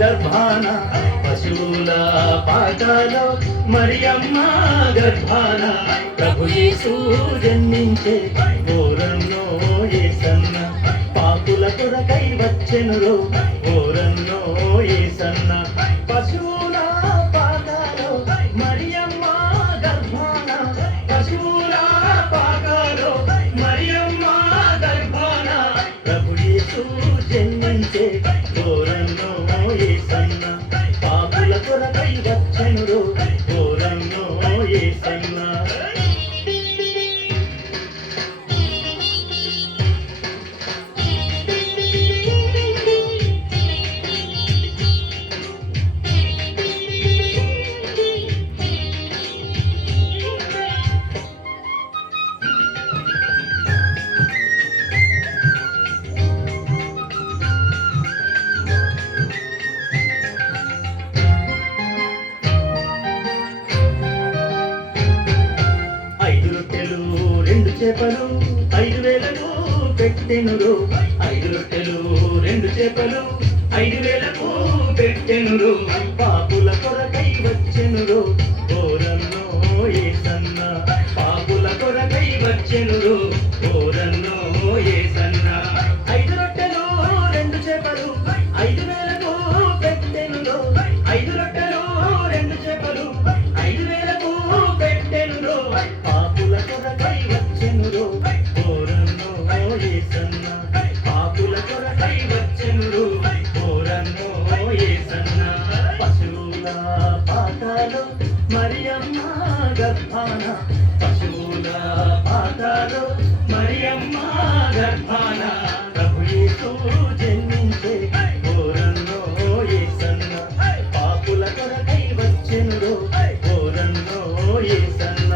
గర్భాన పశువుల పాకలో మరియమ్మ గర్భాన ప్రభు యేసు జన్మించే ఓరన్నో యేసన్న పాపుల కొరకై వచ్చెనురో ఓరన్నో యేసన్న పశువుల పాకలో మరియమ్మ గర్భాన పశువుల పాకలో మరియమ్మ గర్భాన ప్రభు యేసు జన్మించే ఓరన్నో యేసన్న పాపుల కొరకై వచ్చెనురో ఓరన్నో యేసన్న. చేపలు 5,000కు పెట్టెనురో 5 రొట్టెలు 2 చేపలు 5,000కు పెట్టెనురో పాపుల కొరకై వచ్చెనురో ఓరన్నో యేసన్న పాపుల కొరకై వచ్చెనురో ఓరన్నో యేసన్న 5 రొట్టెలు 2 చేపలు 5,000కు పెట్టెనురో 5 రొట్టెలు 2 చేపలు 5,000కు పెట్టెనురో పాపుల కొరకై పాపుల కొరకై వచ్చెనురో ఓరన్నో యేసన్న పశువుల పాకలో మరియమ్మ గర్భాన పశువుల పాకలో మరియమ్మ గర్భాన ప్రభు యేసు జన్మించే ఓరన్నో యేసన్న పాపుల కొరకై వచ్చెనురో ఓరన్నో యేసన్న.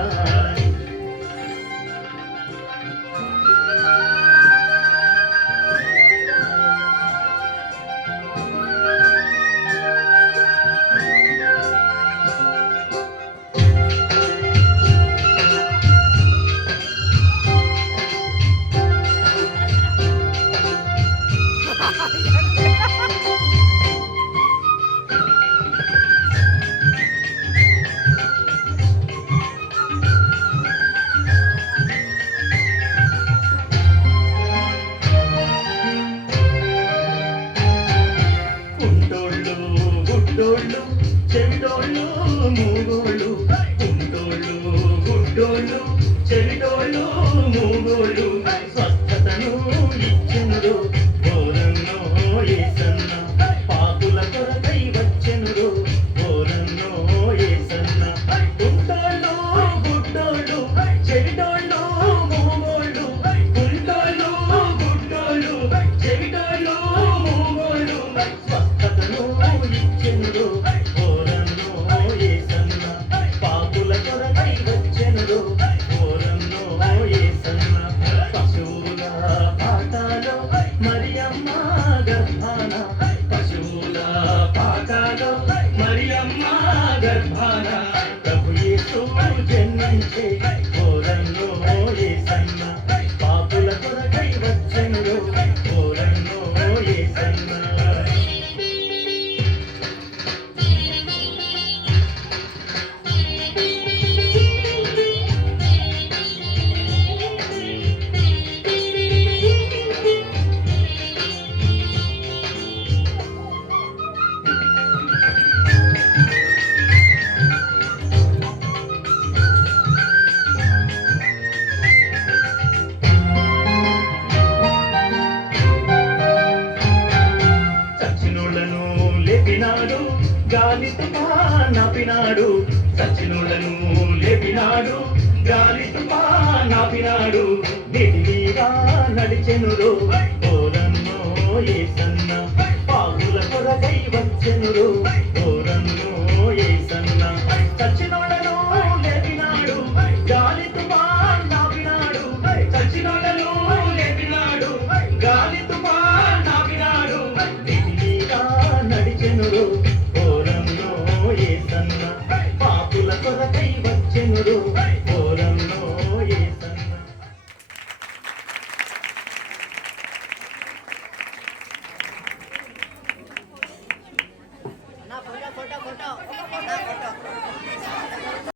గుడ్డోళ్ళు చెవిటోళ్ళు మూగోళ్ళు కుంటోళ్ళు గుడ్డోళ్ళు చెవిటోళ్ళు మూగోళ్ళు స్వస్థతను ఇచ్చెనురో ఓరన్నో యేసన్న పాపుల కొరకై వచ్చెనురో ఓరన్నో యేసన్న కుంటోళ్ళు గుడ్డోళ్ళు చెవిటోళ్ళు మూగోళ్ళు కుంటోళ్ళు గుడ్డోళ్ళు చెవిటోళ్ళు మూగోళ్ళు స్వస్థతను ఇచ్చెనురో ఓరన్నో యేసన్న పాపుల కొరకై వచ్చెనురో ఓరన్నో యేసన్న పశువుల పాకలో మరియమ్మ గర్భాన పశువుల పాకలో మరియమ్మ గర్భాన ప్రభు యేసు జన్మించే ఓరన్నో యేసన్న పాపుల కొరకై వచ్చెనురో ఓరన్నో యేసన్న. లేపినాడు గాలితో నాపినాడు సచ్చినులను లేపినాడు గాలితో నాపినాడు నీటి మీద నడిచెనురో ఓరన్నో యేసన్న పాపుల కొరకై వచ్చెనురో